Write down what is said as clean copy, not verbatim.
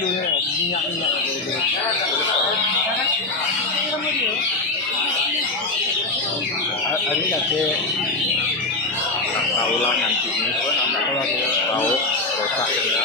dulu ya, minyak-minyak gitu. Hari nanti tak tahu lah nanti ini, tak tahu lagi tahu rosak ya.